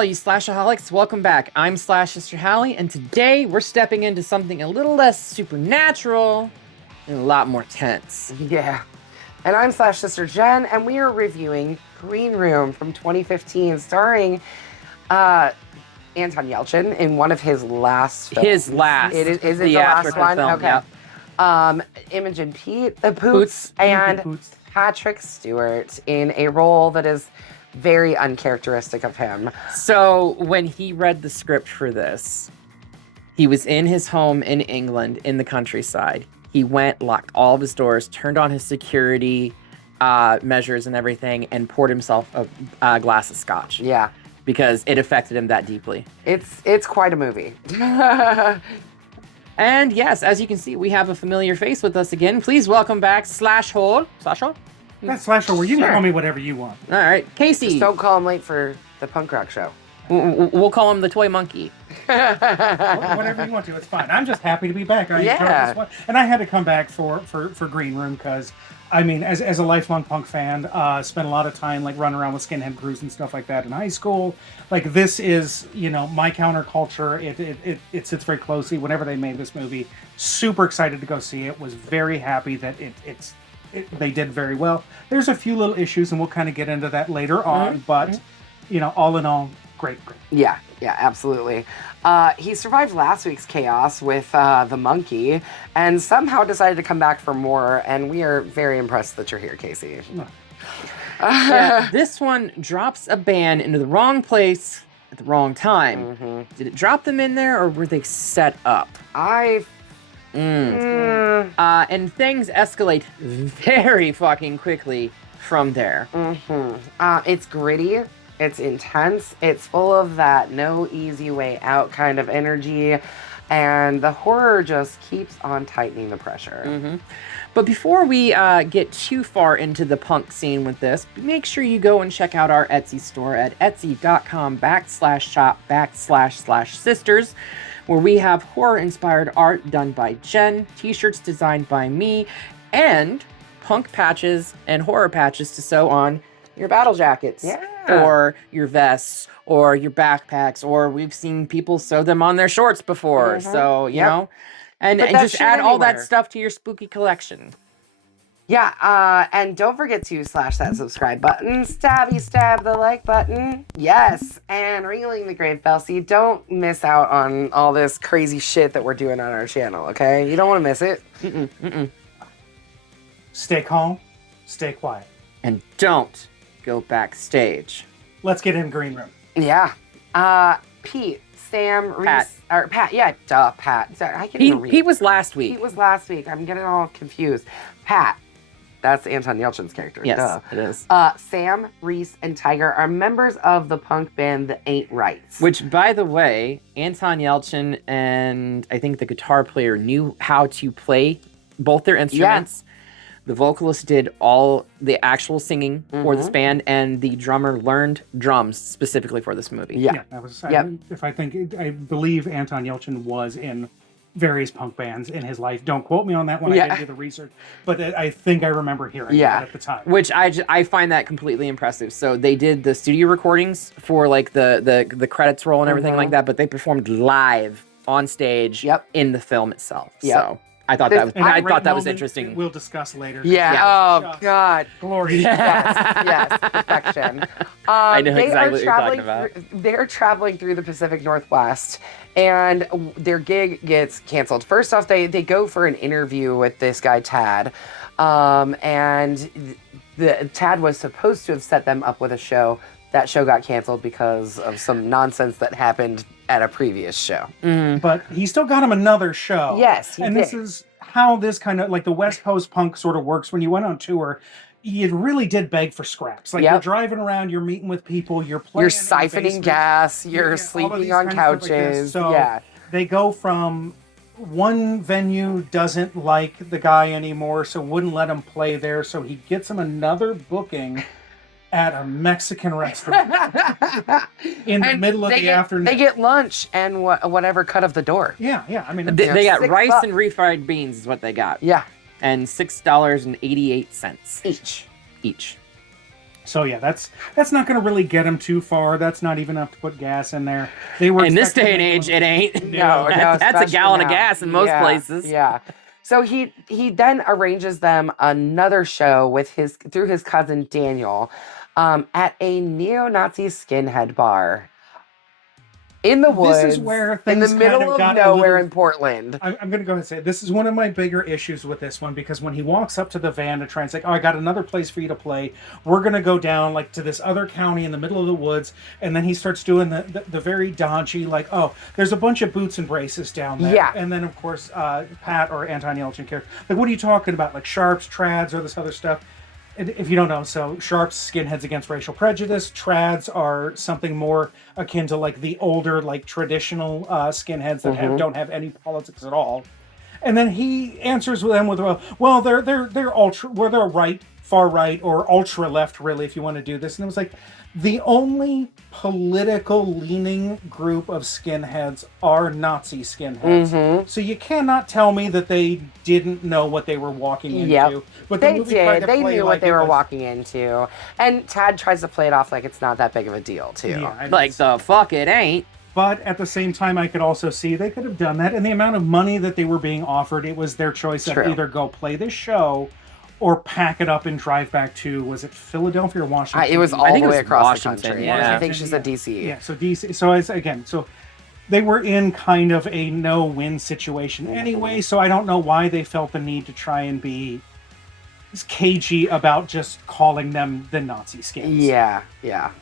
all you Slashaholics, welcome back. I'm Slash Sister Hallie, and today we're stepping into something a little less supernatural and a lot more tense. Yeah. And I'm Slash Sister Jen, and we are reviewing Green Room from 2015, starring Anton Yelchin in one of his last films. His last. Is it the last one? Film, okay. Yep. Imogen Poots and Patrick Stewart in a role that is very uncharacteristic of him. So when he read the script for this, he was in his home in England in the countryside. He went, locked all of his doors, turned on his security measures and everything, and poured himself a glass of scotch. Yeah. Because it affected him that deeply. It's quite a movie. And yes, as you can see, we have a familiar face with us again. Please welcome back Slashole. Slashole? That's Slasher, where you can call me whatever you want. All right, Casey. Just don't call him late for the punk rock show. We'll call him the toy monkey. Whatever you want to, it's fine. I'm just happy to be back. I enjoyed this one. And I had to come back for Green Room because, I mean, as a lifelong punk fan, spent a lot of time like running around with skinhead crews and stuff like that in high school. Like this is, you know, my counterculture. It sits very closely. Whenever they made this movie, super excited to go see it. Was very happy that they did very well. There's a few little issues, and we'll kind of get into that later on. But you know, all in all, great. Yeah, absolutely. He survived last week's chaos with the monkey, and somehow decided to come back for more. And we are very impressed that you're here, Casey. Yeah, this one drops a band into the wrong place at the wrong time. Did it drop them in there, or were they set up? And things escalate very fucking quickly from there. It's gritty. It's intense. It's full of that no easy way out kind of energy. And the horror just keeps on tightening the pressure. But before we get too far into the punk scene with this, make sure you go and check out our Etsy store at etsy.com/shop//sisters, where we have horror-inspired art done by Jen, t-shirts designed by me, and punk patches and horror patches to sew on your battle jackets, or your vests, or your backpacks, or we've seen people sew them on their shorts before. So, you know, and just add all that stuff to your spooky collection. Yeah, and don't forget to slash that subscribe button, stab the like button, yes, and ringling the great bell so you don't miss out on all this crazy shit that we're doing on our channel, okay? You don't want to miss it. Stay calm, stay quiet. And don't go backstage. Let's get in Green Room. Yeah. Pete, Sam, Reese, or Pat. Yeah, Pat. Sorry, I can't even read. Pete was last week. Pete was last week. I'm getting all confused. Pat. That's Anton Yelchin's character. Yes, it is. Sam, Reese, and Tiger are members of the punk band The Ain't Rights. Which, by the way, Anton Yelchin and I think the guitar player knew how to play both their instruments. The vocalist did all the actual singing for this band, and the drummer learned drums specifically for this movie. Yeah, that was. I believe Anton Yelchin was in various punk bands in his life. Don't quote me on that one. I didn't do the research, but I think I remember hearing that at the time. Which I find that completely impressive. So they did the studio recordings for like the credits roll and everything like that, but they performed live on stage in the film itself. So I thought that was interesting. We'll discuss later. Yeah. Oh God. Glorious. Yes. Perfection. I know exactly what you're talking about. They're traveling through the Pacific Northwest, and their gig gets canceled. First off, they go for an interview with this guy Tad, and Tad was supposed to have set them up with a show. That show got canceled because of some nonsense that happened at a previous show. But he still got him another show. Yes, he did. This is how this kind of, like the West Coast punk sort of works. When you went on tour, you really did beg for scraps. Like you're driving around, you're meeting with people, you're playing. You're siphoning gas, you're sleeping on couches. So they go from one venue doesn't like the guy anymore, so wouldn't let him play there. So he gets him another booking at a Mexican restaurant in the middle of the afternoon. They get lunch and whatever cut of the door. Yeah. I mean, they got rice and refried beans is what they got. Yeah. And $6.88 each. So yeah, that's not going to really get them too far. That's not even enough to put gas in there. They were In this day and age, it ain't. No, That's a especially gallon of now. gas in most Yeah, places. Yeah. So he then arranges them another show with through his cousin Daniel, at a neo-Nazi skinhead bar in the woods. This is where in the things middle kind of of got nowhere in Portland. I'm going to go ahead and say this is one of my bigger issues with this one, because when he walks up to the van to try and say, "Oh, I got another place for you to play. We're going to go down like to this other county in the middle of the woods," and then he starts doing the very dodgy like, "Oh, there's a bunch of boots and braces down there." Yeah. And then of course Pat or Anton Yelchin cares like, "What are you talking about? Like sharps, trads, or this other stuff?" If you don't know, so sharps, skinheads against racial prejudice. Trads are something more akin to like the older, like traditional skinheads that don't have any politics at all. And then he answers them with, "Well, they're ultra, well, they're right, far right, or ultra left, really, if you want to do this." And it was like, the only political leaning group of skinheads are Nazi skinheads. So you cannot tell me that they didn't know what they were walking into. Yep. But They did. They knew what they were walking into. And Tad tries to play it off like it's not that big of a deal, too. Yeah, Like, the fuck it ain't. But at the same time, I could also see they could have done that. And the amount of money that they were being offered, it was their choice of either go play this show or pack it up and drive back to, was it Philadelphia or Washington? It was all the way across the country. Yeah. I think she said DC. Yeah, so DC. So they were in kind of a no-win situation anyway, so I don't know why they felt the need to try and be cagey about just calling them the Nazi skins. Yeah.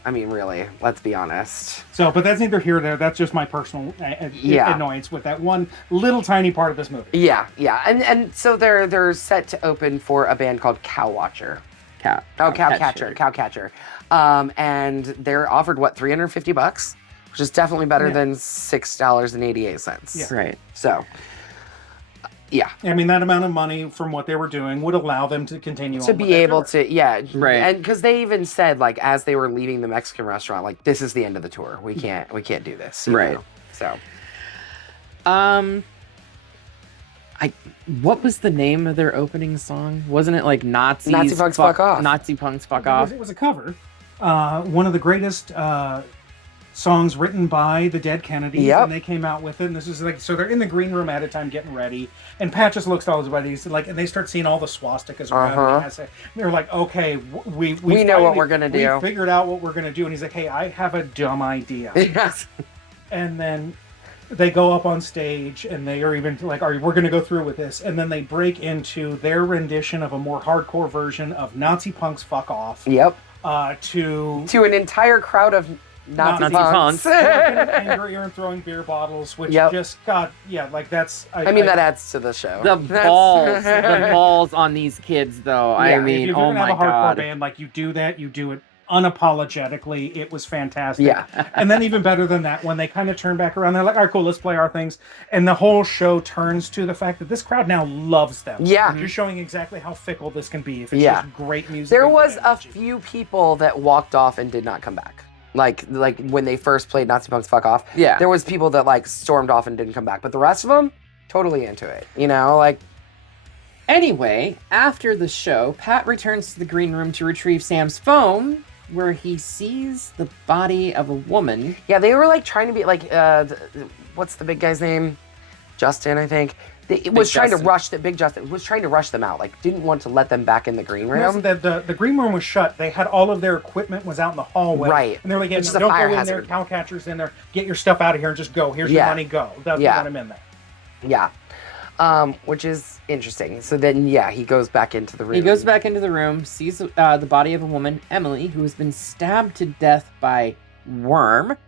I mean, really, let's be honest. So, but that's neither here nor there. That's just my personal annoyance with that one little tiny part of this movie. Yeah. And so they're set to open for a band called Cowcatcher. Cowcatcher. And they're offered $350, which is definitely better than $6.88. Yeah. Right. So, yeah. I mean, that amount of money from what they were doing would allow them to continue To be able to, Right. And because they even said, like, as they were leaving the Mexican restaurant, like, this is the end of the tour. We can't do this. you Right. know? So, What was the name of their opening song? Wasn't it like Nazis Nazi punks fuck off. Nazi punks fuck off. It was a cover. One of the greatest songs written by the Dead Kennedys, Yep. and they came out with it. And this is like, so they're in the green room at a time getting ready, and Pat just looks to all his buddies like, and they start seeing all the swastikas around. And they're like, "Okay, we know what we're gonna do. We figured out what we're gonna do." And he's like, "Hey, I have a dumb idea." yes. And then they go up on stage, and they are even like, "We're going to go through with this." And then they break into their rendition of a more hardcore version of Nazi punks fuck off. Yep. To an entire crowd of Nazi punks. angrier and throwing beer bottles, which just got like that's. I mean, that adds to the show. The balls on these kids, though. Yeah. I mean, if you're oh gonna my have a hardcore god. band, like you do it unapologetically. It was fantastic. Yeah. And then even better than that, when they kind of turn back around, they're like, "All right, cool, let's play our things." And the whole show turns to the fact that this crowd now loves them. Yeah. You're showing exactly how fickle this can be if it's just great music. There and was good a energy. few people that walked off and did not come back. Like when they first played Nazi Punks Fuck Off. Yeah. There was people that like stormed off and didn't come back. But the rest of them, totally into it. Like... Anyway, after the show, Pat returns to the green room to retrieve Sam's phone, where he sees the body of a woman. Yeah, they were like trying to be like, what's the big guy's name? Justin, I think. Big Justin was trying to rush them out. Like, didn't want to let them back in the green room. The green room was shut. They had all of their equipment was out in the hallway. Right. And they were like, Which is a "Don't fire go in hazard. there. Cowcatcher's in there. Get your stuff out of here and just go. Here's your money. Go." Doesn't want him in there. Yeah. Which is interesting. So then, he goes back into the room. He goes back into the room, sees the body of a woman, Emily, who has been stabbed to death by worm.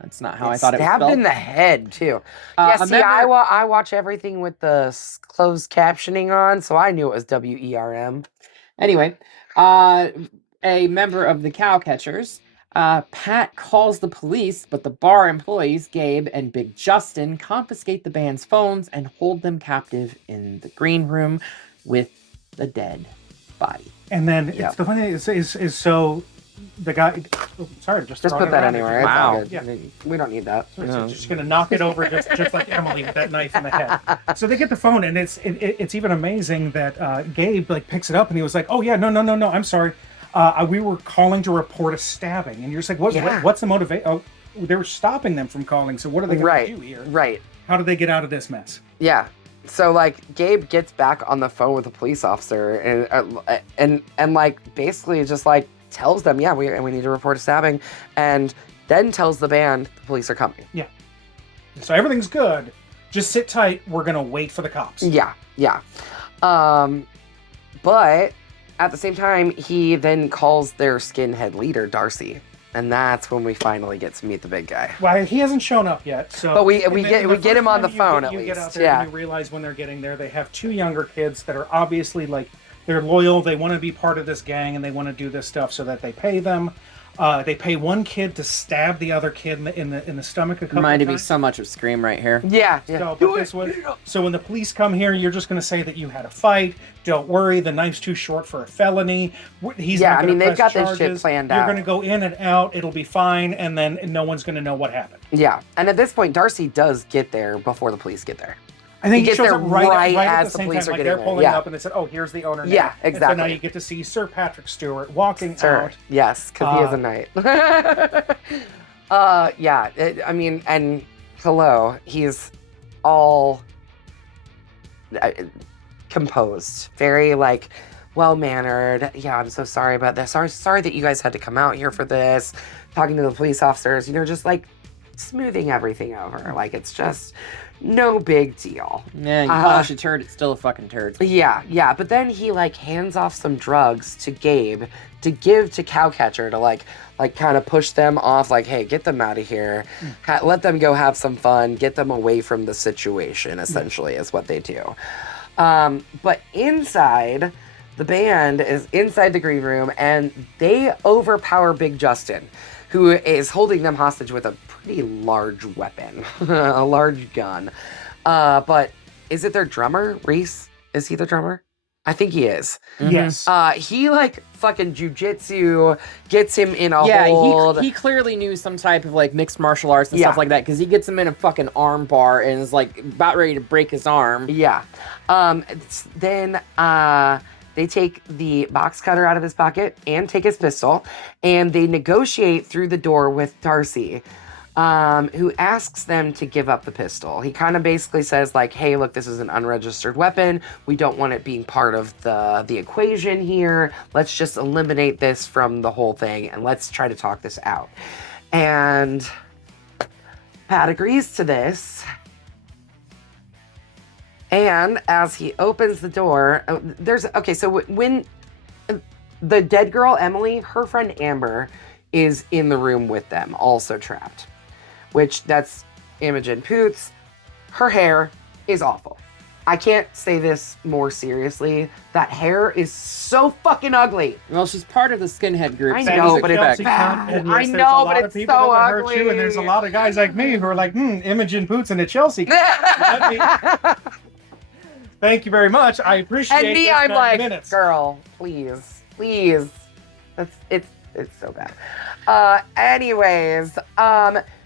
That's not how I thought it was spelled. Stabbed in the head, too. I watch everything with the closed captioning on, so I knew it was WERM. Anyway, a member of the Cowcatchers, Pat calls the police, but the bar employees, Gabe and Big Justin, confiscate the band's phones and hold them captive in the green room with the dead body. And then it's the funny thing is so the guy. Oh, sorry, just put that anywhere. Wow. Yeah. We don't need that. So just gonna knock it over just like Emily with that knife in the head. So they get the phone, and it's even amazing that Gabe like picks it up, and he was like, "Oh yeah, no, I'm sorry. We were calling to report a stabbing. And you're just like, what's the motivation? Oh, they were stopping them from calling. So what are they going to do here? Right. How do they get out of this mess? Yeah. So like Gabe gets back on the phone with the police officer and like basically just like tells them, yeah, we need to report a stabbing, and then tells the band the police are coming. Yeah. So everything's good. Just sit tight. We're gonna wait for the cops. Yeah. But at the same time, he then calls their skinhead leader, Darcy. And that's when we finally get to meet the big guy. Well, he hasn't shown up yet. So, but we get him on the phone at least. You get out there yeah. and you realize when they're getting there, they have two younger kids that are obviously like, they're loyal. They want to be part of this gang and they want to do this stuff so that they pay them. They pay one kid to stab the other kid in the stomach a couple Reminded of times. me so much of Scream right here. Yeah. So when the police come here, you're just going to say that you had a fight. Don't worry, the knife's too short for a felony. He's not gonna they've got charges. this shit planned You're out. going to go in and out. It'll be fine, and then no one's going to know what happened. Yeah, and at this point, Darcy does get there before the police get there. I think he he shows gets up there right as at the the same police time. are Like getting they're pulling there. Yeah. up, and they said, "Oh, here's the owner." Now. Yeah, exactly. And so now you get to see Sir Patrick Stewart walking out. Yes, because he is a knight. And hello, he's all composed, very like well-mannered. Yeah, I'm so sorry about this. Sorry that you guys had to come out here for this. Talking to the police officers, just like smoothing everything over. Like it's just no big deal. Yeah, you polish a turd, it's still a fucking turd. Yeah. But then he like hands off some drugs to Gabe to give to Cowcatcher to like kind of push them off. Like, hey, get them out of here. Let them go have some fun. Get them away from the situation. Essentially, is what they do. But inside, the band is inside the green room, and they overpower Big Justin, who is holding them hostage with a pretty large weapon, a large gun. But is it their drummer, Reese? Is he the drummer? I think he is. Mm-hmm. Yes. He like fucking jujitsu gets him in a hold. Yeah, he clearly knew some type of like mixed martial arts and stuff like that, because he gets him in a fucking arm bar and is like about ready to break his arm. Yeah. Then they take the box cutter out of his pocket and take his pistol, and they negotiate through the door with Darcy, who asks them to give up the pistol. He kind of basically says like, hey, look, this is an unregistered weapon. We don't want it being part of the equation here. Let's just eliminate this from the whole thing, and let's try to talk this out. And Pat agrees to this. And as he opens the door, when the dead girl, Emily, her friend Amber, is in the room with them, also trapped. Which, that's Imogen Poots. Her hair is awful. I can't say this more seriously. That hair is so fucking ugly. Well, she's part of the skinhead group. I know, but it's bad. I know, but it's so ugly. And there's a lot of guys like me who are like, Imogen Poots and a Chelsea. Thank you very much. I appreciate it. And me, I'm like, minutes. girl, please. It's so bad.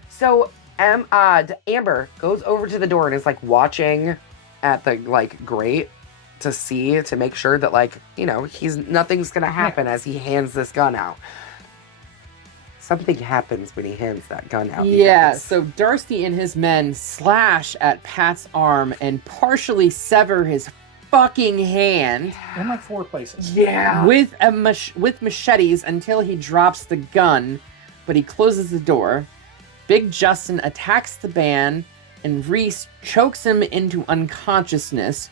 So Amber goes over to the door and is like watching at the like grate to make sure that like, nothing's gonna happen as he hands this gun out. Something happens when he hands that gun out. Yeah, so Darcy and his men slash at Pat's arm and partially sever his fucking hand. In like 4 places. Yeah. With machetes until he drops the gun, but he closes the door. Big Justin attacks the band, and Reese chokes him into unconsciousness.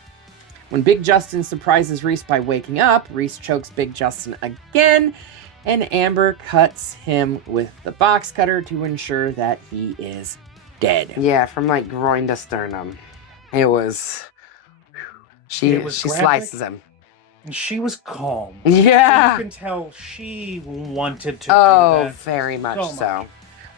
When Big Justin surprises Reese by waking up, Reese chokes Big Justin again, and Amber cuts him with the box cutter to ensure that he is dead. Yeah, from like groin to sternum. It was... She slices him. And she was calm. Yeah. You can tell she wanted to do that. Very much so.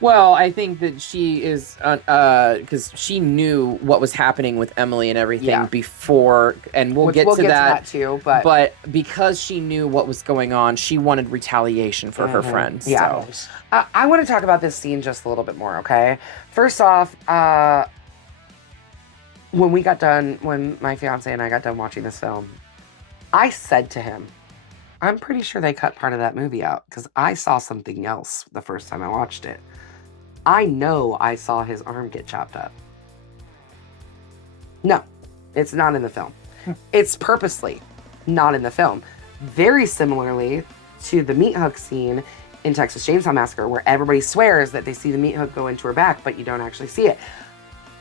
Well, I think that she is, because she knew what was happening with Emily and everything before, and we'll get to that too. But because she knew what was going on, she wanted retaliation for her friends. Yeah. So. I want to talk about this scene just a little bit more, okay? First off, when my fiance and I got done watching this film, I said to him, I'm pretty sure they cut part of that movie out because I saw something else the first time I watched it. I know I saw his arm get chopped up. No, it's not in the film. It's purposely not in the film. Very similarly to the meat hook scene in Texas Chainsaw Massacre, where everybody swears that they see the meat hook go into her back, but you don't actually see it.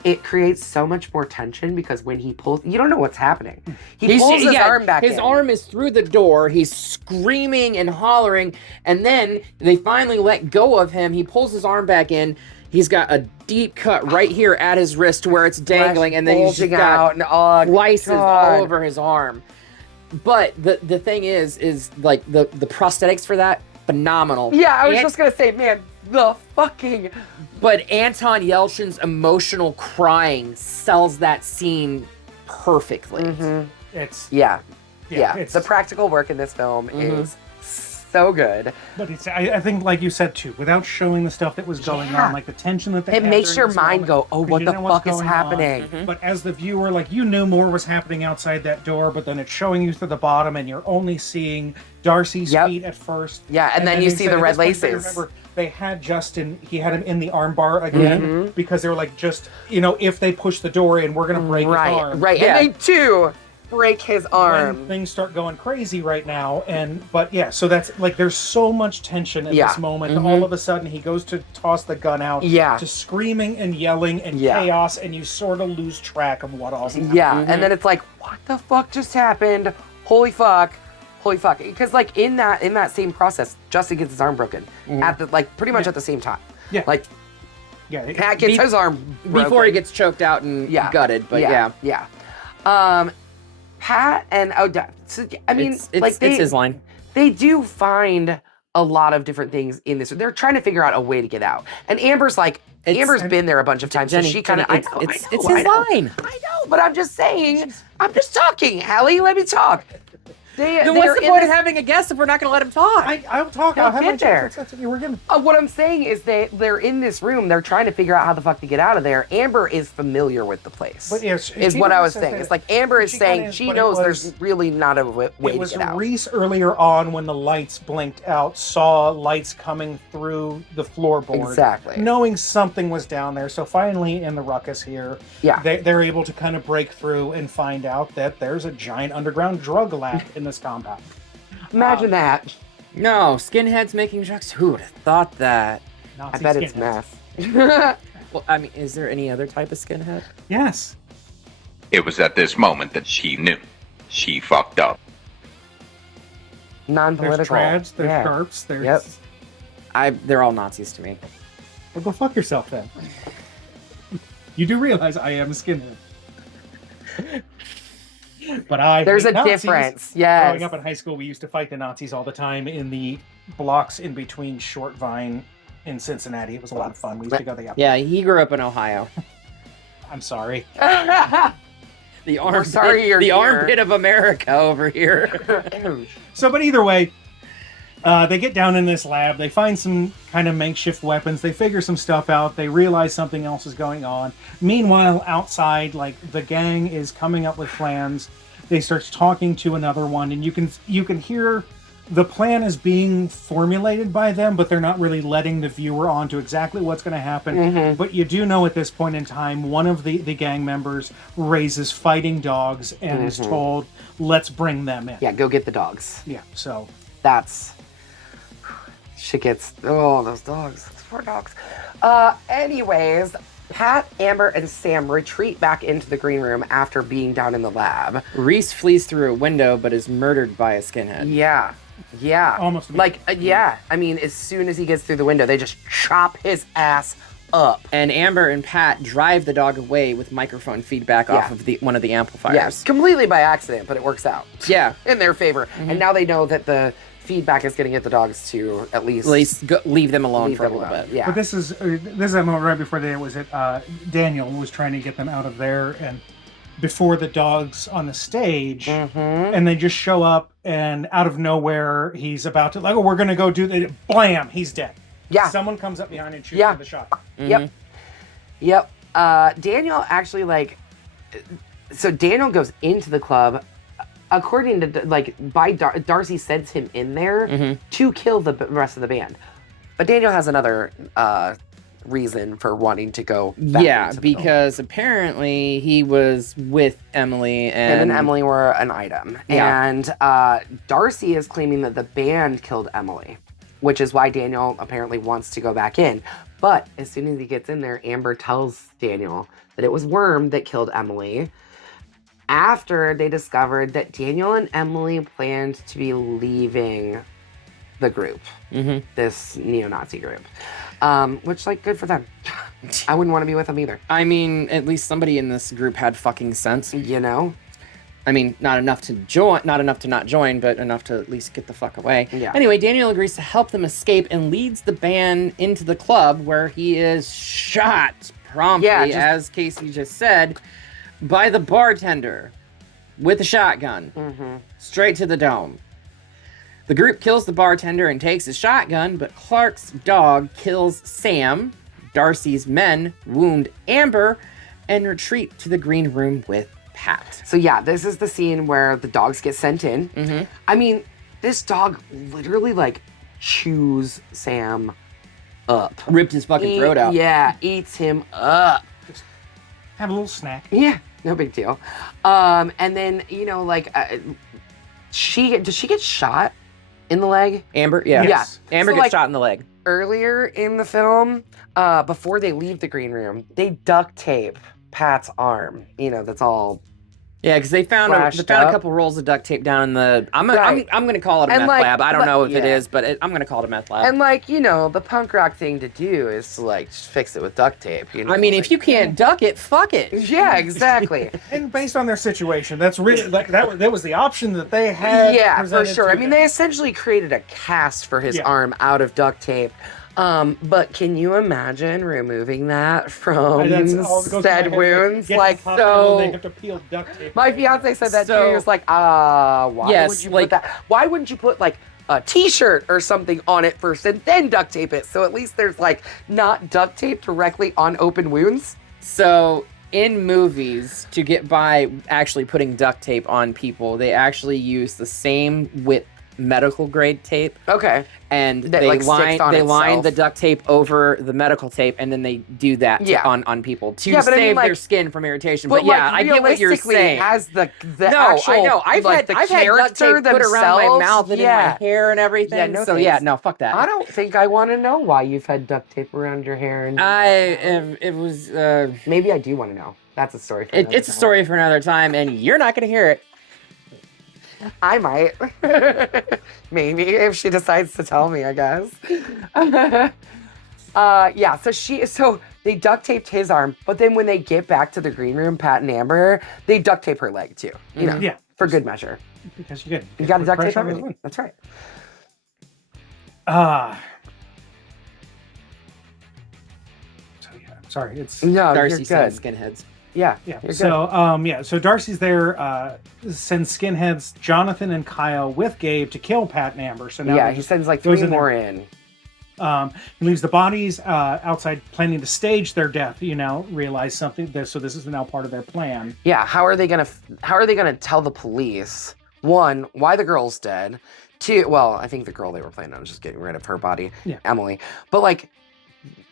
It creates so much more tension because when he pulls, you don't know what's happening. He pulls his arm back in. His arm is through the door. He's screaming and hollering, and then they finally let go of him. He pulls his arm back in. He's got a deep cut right here at his wrist where it's dangling, and then he's just got slices all over his arm. But the thing is like the prosthetics for that, phenomenal. Yeah, I was just gonna say, man, the fucking... But Anton Yelchin's emotional crying sells that scene perfectly. It's Yeah. it's The practical work in this film is so good. But it's I think, like you said too, without showing the stuff that was going on, like the tension that they It had makes during your this mind moment, go, oh, 'cause what you the know what's fuck is going on. happening? But as the viewer, like, you knew more was happening outside that door, but then it's showing you through the bottom, and you're only seeing Darcy's feet at first. Yeah, and then you they see said the at red this point, laces. remember, they had Justin, he had him in the arm bar again, because they were like, just, if they push the door in, we're going to break his arm. Right, Yeah. and they do break his arm. When things start going crazy right now, but yeah, so that's like, there's so much tension in this moment. All of a sudden he goes to toss the gun out, to screaming and yelling and chaos, and you sort of lose track of what all's happening. And then it's like, what the fuck just happened? Holy fuck, because like in that same process, Justin gets his arm broken at the pretty much at the same time. Pat gets his arm broken before he gets choked out and gutted. But Pat and so, I mean, it's his line. They do find a lot of different things in this. They're trying to figure out a way to get out. And Amber's been there a bunch of times, Jenny, so she kind of. It's his line. I know, but I'm just saying. I'm just talking, Hallie. Let me talk. Then what's the point of having a guest if we're not going to let him talk? I'll talk. I'll have get my there. chance. That's what you were getting. What I'm saying is they're in this room. They're trying to figure out how the fuck to get out of there. Amber is familiar with the place. But yes, is what I was saying. It's like Amber is saying she knows there's really not a way to get out. It was Reese earlier on when the lights blinked out, saw lights coming through the floorboard. Exactly. Knowing something was down there. So finally in the ruckus here, they're able to kind of break through and find out that there's a giant underground drug lab in this compound. Imagine that. No, skinheads making drugs. Who would have thought that? I bet it's meth. Well, I mean, is there any other type of skinhead? Yes. It was at this moment that she knew. She fucked up. Non-political. There's trads, there's derps, there's... They're all Nazis to me. Well, go fuck yourself then. You do realize I am a skinhead. But there's a Nazis. difference. Yes. Growing up in high school, we used to fight the Nazis all the time in the blocks in between Short Vine in Cincinnati. It was a lot of fun. We used to go the Yeah, he grew up in Ohio. I'm sorry. The armpit of America over here. So, but either way, they get down in this lab. They find some kind of makeshift weapons. They figure some stuff out. They realize something else is going on. Meanwhile, outside, the gang is coming up with plans. They start talking to another one, and you can hear the plan is being formulated by them, but they're not really letting the viewer on to exactly what's going to happen. But you do know at this point in time, one of the gang members raises fighting dogs and is told, let's bring them in. Yeah, go get the dogs. Yeah, so... That's... Shit gets... Oh, those dogs. Those poor dogs. Anyways, Pat, Amber, and Sam retreat back into the green room after being down in the lab. Reese flees through a window, but is murdered by a skinhead. Yeah. Almost. I mean, as soon as he gets through the window, they just chop his ass up. And Amber and Pat drive the dog away with microphone feedback off of one of the amplifiers. Yes, completely by accident, but it works out. Yeah. In their favor. And now they know that the feedback is going to get the dogs to at least leave them alone for a little bit. Yeah. But this is a moment right before Daniel was trying to get them out of there, and before the dogs on the stage, and they just show up, and out of nowhere he's about to we're gonna go do the blam, he's dead. Yeah. Someone comes up behind and shoots him with a shot. Yep. Daniel actually so Daniel goes into the club according to Darcy sends him in there to kill the rest of the band. But Daniel has another reason for wanting to go back into the because apparently he was with Emily and... Him and Emily were an item. Yeah. And Darcy is claiming that the band killed Emily, which is why Daniel apparently wants to go back in. But as soon as he gets in there, Amber tells Daniel that it was Worm that killed Emily after they discovered that Daniel and Emily planned to be leaving the group, this neo-Nazi group. Which, like, good for them. I wouldn't want to be with them either. I mean, at least somebody in this group had fucking sense. You know? I mean, not enough to not join, but enough to at least get the fuck away. Yeah. Anyway, Daniel agrees to help them escape and leads the band into the club where he is shot promptly, as Casey just said, by the bartender with a shotgun, straight to the dome. The group kills the bartender and takes his shotgun, but Clark's dog kills Sam. Darcy's men wound Amber and retreat to the green room with Pat. So yeah, this is the scene where the dogs get sent in. I mean, this dog literally like chews Sam up. Ripped his fucking throat out. Yeah, eats him up. Just have a little snack. Yeah, no big deal. And then, you know, like, does she get shot in the leg? Amber? Yeah. Yes. Yeah. Amber So, gets like, shot in the leg. Earlier in the film, before they leave the green room, they duct tape Pat's arm. You know, that's all. Yeah, because they found a couple rolls of duct tape down in the. I'm gonna call it a meth lab. I don't know if it is, but I'm gonna call it a meth lab. And like, you know, the punk rock thing to do is to like just fix it with duct tape. You know? I mean, if you can't duck it, fuck it. Yeah, exactly. And based on their situation, that's really like that was the option that they had. Yeah, for sure. I mean, them. they essentially created a cast for his arm out of duct tape. But can you imagine removing that from said wounds? Like, so they have to peel duct tape. my fiance said that too. He was like, why would you put that? Why wouldn't you put like a t-shirt or something on it first and then duct tape it? So at least there's like not duct tape directly on open wounds. So in movies, to get by actually putting duct tape on people, they actually use the same width medical grade tape. Okay. And That, they like, sticks on line itself. the duct tape over the medical tape, and then they do that on people to but I mean, save like, their skin from irritation. But yeah, like, I get what you're realistically, saying. as the No, actual, I know. I've like, had the duct tape character put around my themselves, mouth and in my hair and everything. Yeah, no so thanks. yeah, no, fuck that. I don't think I want to know why you've had duct tape around your hair. And it was. maybe I do want to know. That's a story. For another It's a time. story for another time, and you're not gonna hear it. I might. Maybe if she decides to tell me, I guess. Yeah, so they duct taped his arm, but then when they get back to the green room, Pat and Amber, they duct tape her leg too. You know, Yeah. for good measure. Because You got to duct tape everything. That's right. So yeah, I'm sorry. It's No, Darcy you're sends good. skinheads. Yeah, yeah. you're So Darcy's there. Sends skinheads Jonathan and Kyle with Gabe to kill Pat and Amber. So now he sends like goes 3 in more there. in. He leaves the bodies outside, planning to stage their death. You know, realize something. So this is now part of their plan. Yeah, how are they gonna tell the police? 1, why the girl's dead. 2, well, I think the girl they were planning on was just getting rid of her body, Emily. But like,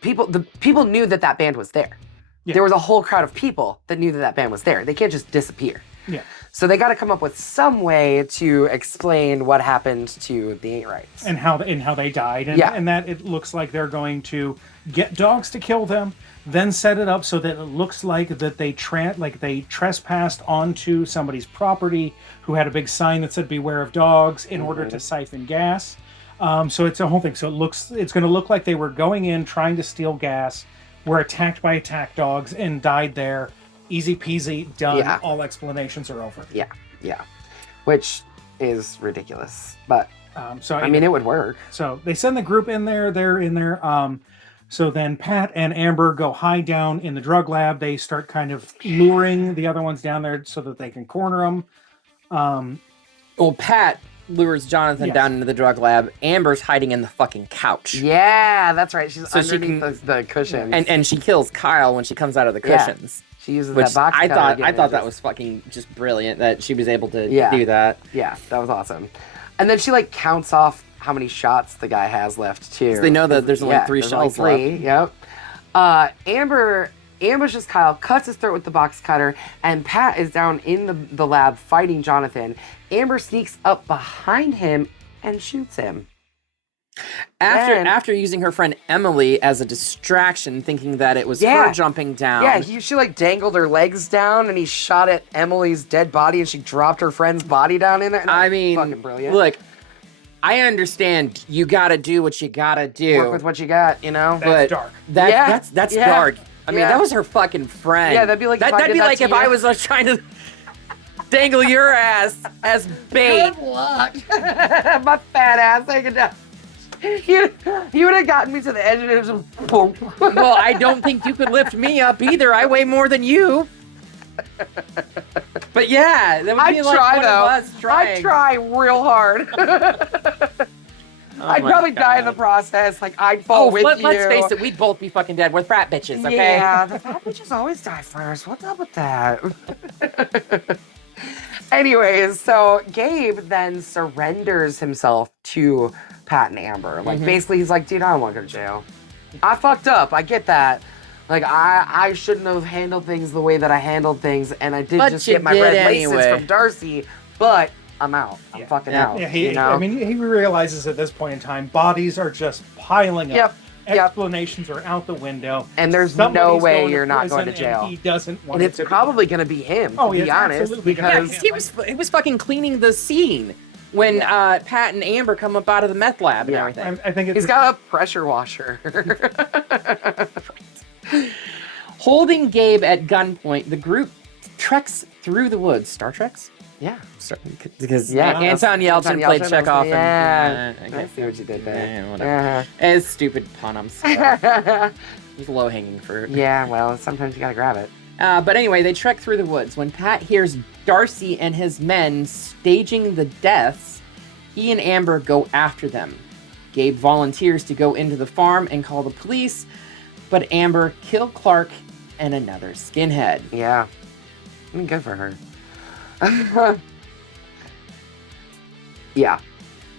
the people knew that band was there. Yeah. There was a whole crowd of people that knew that band was there. They can't just disappear. Yeah. So they got to come up with some way to explain what happened to the Ain't Rights. And how they died. And that it looks like they're going to get dogs to kill them, then set it up so that it looks like that they trespassed onto somebody's property who had a big sign that said "Beware of dogs" in order to siphon gas. So it's a whole thing. So it's going to look like they were going in trying to steal gas, were attacked by attack dogs, and died there. Easy peasy, done. Yeah. All explanations are over. Yeah. Which is ridiculous. But, So I mean, it would work. So they send the group in there. They're in there. So then Pat and Amber go hide down in the drug lab. They start kind of luring the other ones down there so that they can corner them. Well, Pat lures Jonathan down into the drug lab. Amber's hiding in the fucking couch. Yeah, that's right. She's So she underneath the cushions. And she kills Kyle when she comes out of the cushions. She uses Which that box I cutter thought again, that was fucking just brilliant that she was able to Yeah. do that. Yeah, that was awesome. And then she like counts off how many shots the guy has left too. 'Cause they know that there's only 3 there's shells only 3. Yep. Amber ambushes Kyle, cuts his throat with the box cutter, and Pat is down in the lab fighting Jonathan. Amber sneaks up behind him and shoots him. After using her friend Emily as a distraction, thinking that it was her jumping down. Yeah, she like dangled her legs down, and he shot at Emily's dead body, and she dropped her friend's body down in there. I mean, fucking brilliant. Look, I understand you gotta do what you gotta do. Work with what you got, you know? That's dark. That's dark. I mean, Yeah. that was her fucking friend. Yeah, that'd be like if I that'd did be that like to if you. I was trying to dangle your ass as bait. Good luck. My fat ass taking down. You would have gotten me to the edge and it was just boom. Well, I don't think you could lift me up either. I weigh more than you. But yeah, that would be I'd like try one though. of us trying. I'd try real hard. I'd my probably die in the God. process. Like I'd fall with you. Let's face it, we'd both be fucking dead. We're frat bitches, okay? Yeah, the fat bitches always die first. What's up with that? Anyways, so Gabe then surrenders himself to Pat and Amber. Like basically he's like, dude, I don't want to go to jail. I fucked up. I get that. Like I shouldn't have handled things the way that I handled things, and I did But just you get my did red anyway. laces from Darcy, but I'm out. I'm fucking out. Yeah, you know? I mean, he realizes at this point in time, bodies are just piling up. Yep. Explanations are out the window. And there's Somebody's no way going to you're not going to prison, jail. and he doesn't want And it it's to be. probably going to be him, Oh, to yeah, be it's honest, absolutely gonna because be He was fucking cleaning the scene when Pat and Amber come up out of the meth lab and everything. I think it's he's got a pressure washer. Holding Gabe at gunpoint, the group treks through the woods. Star Treks? Yeah. Because Yeah. Anton Yelchin played Chekhov. Yeah. And, I see what you did there. Yeah, whatever. It's stupid pun, I'm sorry. It was low-hanging fruit. Yeah, well, sometimes you gotta grab it. But anyway, they trek through the woods. When Pat hears Darcy and his men staging the deaths, he and Amber go after them. Gabe volunteers to go into the farm and call the police, but Amber killed Clark and another skinhead. Yeah. I mean, good for her. Yeah.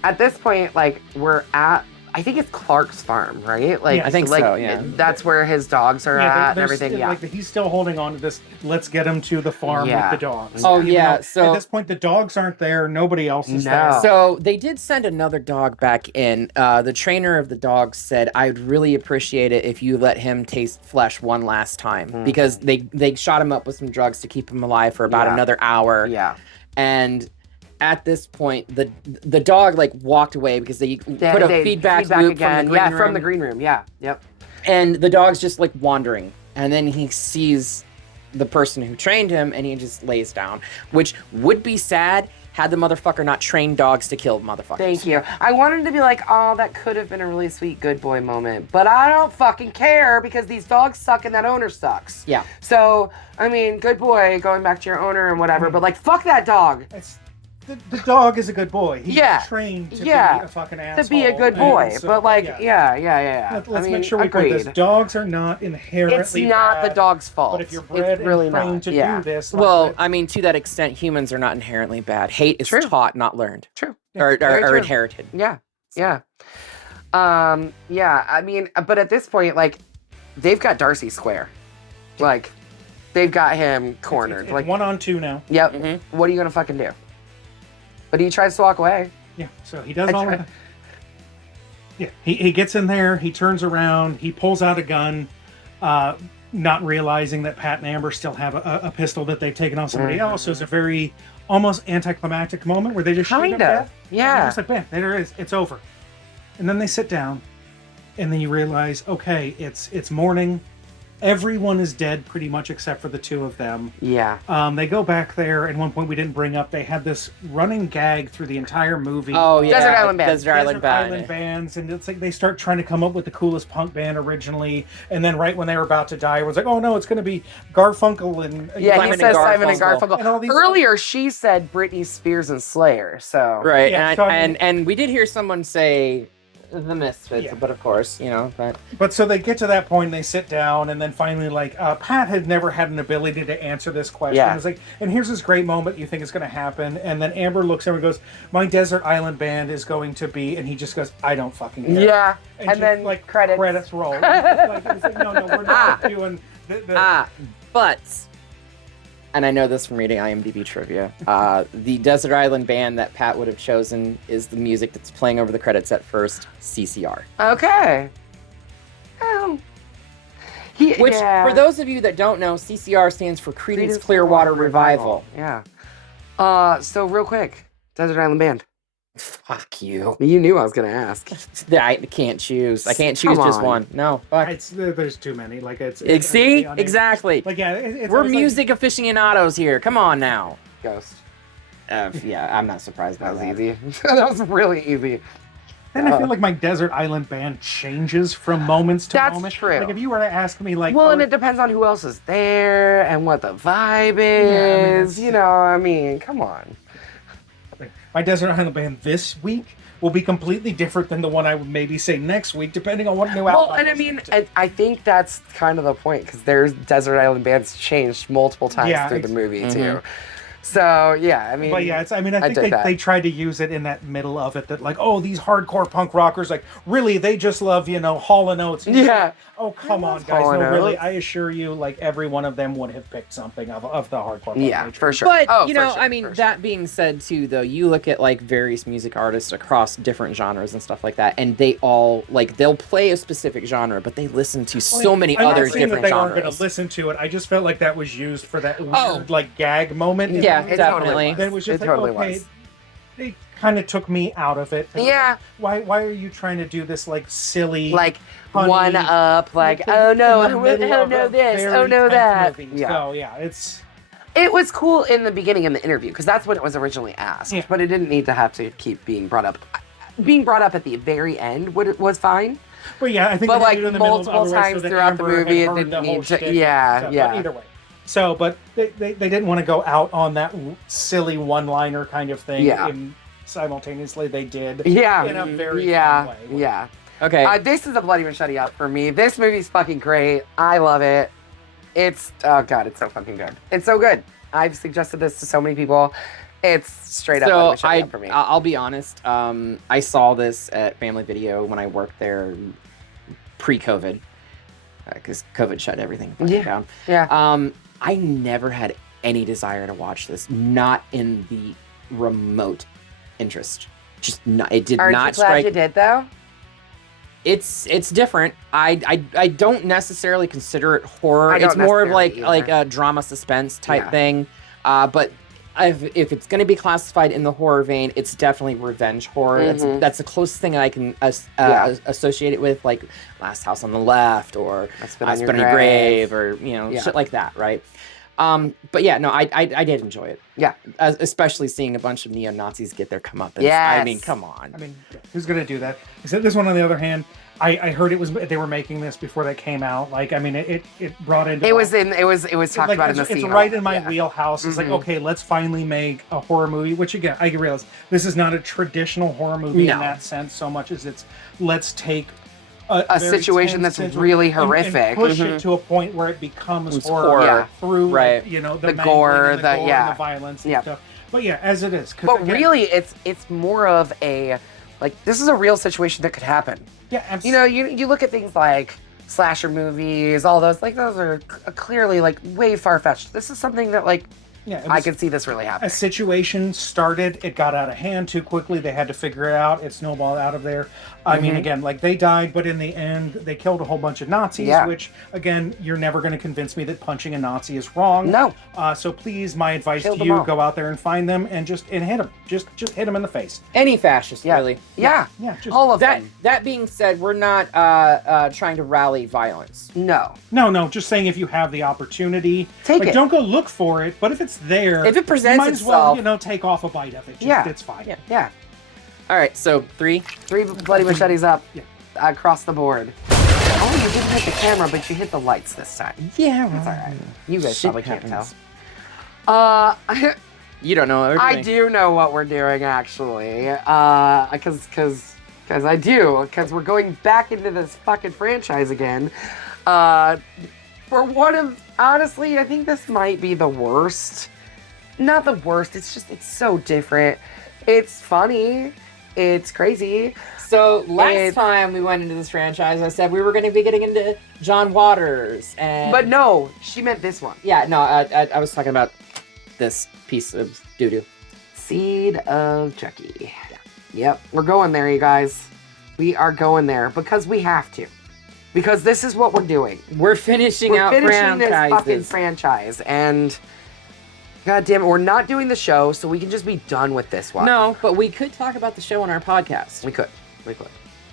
At this point, like, we're at, I think it's Clark's farm, right? Like, Yeah, I think like, so, yeah. That's where his dogs are at and there's- everything. Yeah. Like he's still holding on to this. Let's get him to the farm Yeah. with the dogs. Oh, Even yeah, though so- at this point the dogs aren't there. Nobody else is No. there. So they did send another dog back in. The trainer of the dogs said, "I'd really appreciate it if you let him taste flesh one last time," because they shot him up with some drugs to keep him alive for about Yeah. another hour. Yeah. And at this point, the dog like walked away because they put a feedback loop again. from the green from room. the green room. Yeah. Yep. And the dog's just like wandering, and then he sees the person who trained him, and he just lays down, which would be sad had the motherfucker not trained dogs to kill motherfuckers. Thank you. I wanted to be like, oh, that could have been a really sweet good boy moment, but I don't fucking care because these dogs suck and that owner sucks. Yeah. So, I mean, good boy, going back to your owner and whatever, but like, fuck that dog. It's, the dog is a good boy. He's Yeah. trained to Yeah. be a fucking asshole. To be a good and boy, so, but like, yeah. yeah. Let's I mean, make sure we put agreed. this. Dogs are not inherently It's not bad, the dog's fault. But if you're bred it's really and trained not. to Yeah. do this, like Well, that- I mean, to that extent, humans are not inherently bad. Hate is True. taught, not learned, True. or Very true. inherited. Yeah. Yeah. Yeah. I mean, but at this point, like, they've got Darcy square. Like, they've got him cornered. it's Like, 1-on-2 now. yep. Mm-hmm. What are you gonna fucking do? But he tries to walk away. Yeah, so he does I all try- of that. Yeah, he gets in there, he turns around, he pulls out a gun, not realizing that Pat and Amber still have a pistol that they've taken off somebody else. So it's a very almost anticlimactic moment where they just shoot him Kinda. dead. Yeah. And just like, bam, there it is. It's over. And then they sit down, and then you realize, okay, it's morning. Everyone is dead pretty much except for the two of them. Yeah. They go back there. At one point, we didn't bring up, they had this running gag through the entire movie. Oh yeah, Desert Island Band. Desert Island Band. Bands, and it's like they start trying to come up with the coolest punk band originally, and then right when they were about to die, it was like, oh no, it's going to be Garfunkel and Yeah, Simon he and says Simon and Garfunkel. Garfunkel. And all these- Earlier, she said Britney Spears and Slayer. So Right, Yeah, and, so I mean- and we did hear someone say the Misfits, Yeah. but of course, But so they get to that point, and they sit down, and then finally, like, Pat had never had an ability to answer this question. Yeah. It's like, and here's this great moment you think is going to happen, and then Amber looks over and goes, "My desert island band is going to be," and he just goes, "I don't fucking care." Yeah, and just, then like credits. roll. It's like, no, we're not doing the but, and I know this from reading IMDb trivia, the desert island band that Pat would have chosen is the music that's playing over the credits at first, CCR. Okay. Which, for those of you that don't know, CCR stands for Creedence Clearwater Revival. Yeah. So real quick, Desert Island Band. Fuck you. You knew I was gonna ask. I can't choose. I can't choose Come just on. one. No, fuck. there's too many. Like See? Exactly. Like it's We're always like- music aficionados here. Come on now. Ghost. Yeah, I'm not surprised by That was that. easy. That was really easy. And I feel like my desert island band changes from moments to That's moment. true. Like if you were to ask me, like, Well, and it depends on who else is there and what the vibe is. I mean, come on. my desert island band this week will be completely different than the one I would maybe say next week, depending on what new album. Well, and I mean, I think that's kind of the point because there's Desert Island Band's changed multiple times through the movie too. So yeah, I mean, But yeah, I think they tried to use it in that middle of it that like, oh, these hardcore punk rockers, like, really, they just love, Hall & Oates. And Yeah. like, oh, come on, guys. Hall & No, really, Oates. I assure you, like, every one of them would have picked something of the hardcore punk Yeah, nature. for sure. But, Oh, for sure, I mean, for that being said, too, though, you look at, like, various music artists across different genres and stuff like that, and they all, like, they'll play a specific genre, but they listen to so many I'm other not saying different that they aren't genres. going to listen to it. I just felt like that was used for that weird, like, gag moment. Yeah, It definitely. totally was. Then it was just It like, totally okay, was. they kind of took me out of it. Yeah. Why are you trying to do this, like, silly... Like honey, one up, like, oh no, oh no this, oh no that. Yeah. So yeah, it's... It was cool in the beginning in the interview because that's when it was originally asked, Yeah. but it didn't need to have to keep being brought up. Being brought up at the very end was fine. But yeah, I think But, they had like, it in the middle multiple otherwise times that throughout the Amber had movie, it heard didn't the whole need to- shtick yeah, and stuff, yeah. But either way. So, but they didn't want to go out on that silly one-liner kind of thing. Yeah. And simultaneously they did. Yeah, In a very yeah, fun way. yeah. Okay. This is a bloody machete up for me. This movie's fucking great. I love it. Oh god, it's so fucking good. It's so good. I've suggested this to so many people. It's straight up bloody machete up for me. I'll be honest. I saw this at Family Video when I worked there pre-COVID, because COVID shut everything down. Yeah. I never had any desire to watch this. Not in the remote interest. Just not. It did Aren't not you glad strike. you did though? It's different. I don't necessarily consider it horror. I don't It's more of necessarily like a drama suspense type Yeah. thing. But if it's going to be classified in the horror vein, it's definitely revenge horror. That's the closest thing I can associate it with, like Last House on the Left or Spit Spit on Your Grave or shit like that, right? But yeah, no, I did enjoy it. Yeah. Especially seeing a bunch of neo-Nazis get their comeuppance. Yes. I mean, come on. I mean, who's going to do that? Except this one, on the other hand, I heard they were making this before that came out. Like, I mean, it brought into... It was talked like, about in the it's scene. right in my Yeah. wheelhouse. It's like, okay, let's finally make a horror movie, which again, I realize this is not a traditional horror movie No. in that sense so much as it's, let's take A very situation tense that's really and horrific. push it to a point where it becomes It's horror, horror. Yeah. through, Right. the The mangling gore, and the- gore yeah. and the violence and Yeah. stuff. But yeah, as it is. 'Cause But again, really, it's more of a, like, this is a real situation that could happen. yeah, absolutely. You look at things like slasher movies, all those, like, those are clearly, like, way far-fetched. This is something that, like, Yeah, it I was- could see this really a happening. situation started, it got out of hand too quickly, they had to figure it out, it snowballed out of there. I mean, again, like, they died, but in the end they killed a whole bunch of Nazis, Yeah. which again, you're never going to convince me that punching a Nazi is wrong. No. So please, my advice Kill to them you, all. go out there and find them and hit them, just hit them in the face. Any fascist, Yeah. really. Yeah. Yeah, just All of That them. that being said, we're not trying to rally violence. No. no, just saying, if you have the opportunity, Take like, it. don't go look for it, but if it's there, If it presents you might as well, itself. take off a bite of it. Just, Yeah. it's fine. Yeah. Yeah. All right, so 3. 3 bloody machetes up. Yeah. Across the board. Oh, you didn't hit the camera, but you hit the lights this time. Yeah, That's all right. You guys Shit probably can't tell. You don't know I everything. do know what we're doing, actually. Because Because I do. Because we're going back into this fucking franchise again. For one of, honestly, I think this might be the worst. Not the worst. It's so different. It's funny. It's crazy. So last time we went into this franchise, I said we were going to be getting into John Waters, But no, she meant this one. Yeah, no, I was talking about this piece of doo-doo. Seed of Chucky. Yeah. Yep, we're going there, you guys. We are going there because we have to. Because this is what we're doing. We're finishing this fucking franchise, and God damn it, we're not doing the show, so we can just be done with this one. No, but we could talk about the show on our podcast. We could.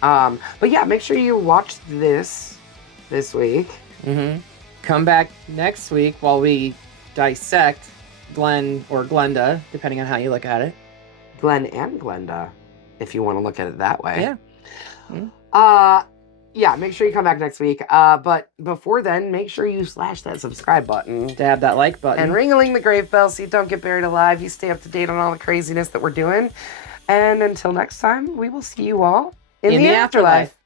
But yeah, make sure you watch this week. Mm-hmm. Come back next week while we dissect Glenn or Glenda, depending on how you look at it. Glenn and Glenda, if you want to look at it that way. Yeah. Mm-hmm. Yeah, make sure you come back next week. But before then, make sure you slash that subscribe button. Stab that like button. And ring-a-ling the grave bell so you don't get buried alive. You stay up to date on all the craziness that we're doing. And until next time, we will see you all in the afterlife.